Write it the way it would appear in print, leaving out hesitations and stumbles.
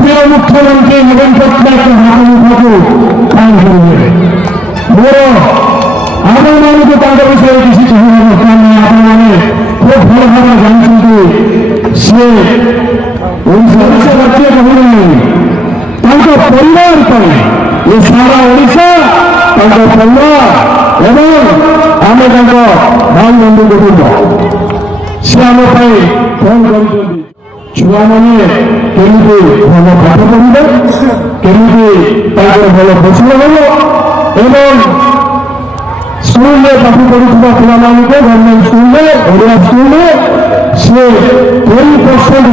प्रिय मुख्यमंत्री नवीन पट्टनायक मोर आपको विषय किसी आपने खूब भल भाव जानते सी ओडिशा राज्य कहूना परिवार ये सारा ओडिशा परिवार एवं आम भाई बंधु कुटुंब सी आम कौन कर छुआ मैंने केमी भल पाठ पढ़े केमी भल फसल हम एवं स्कूल में पाठ पढ़ुवा पिला गवर्नमेंट स्कूल में ओडिया स्कूल में सी 20%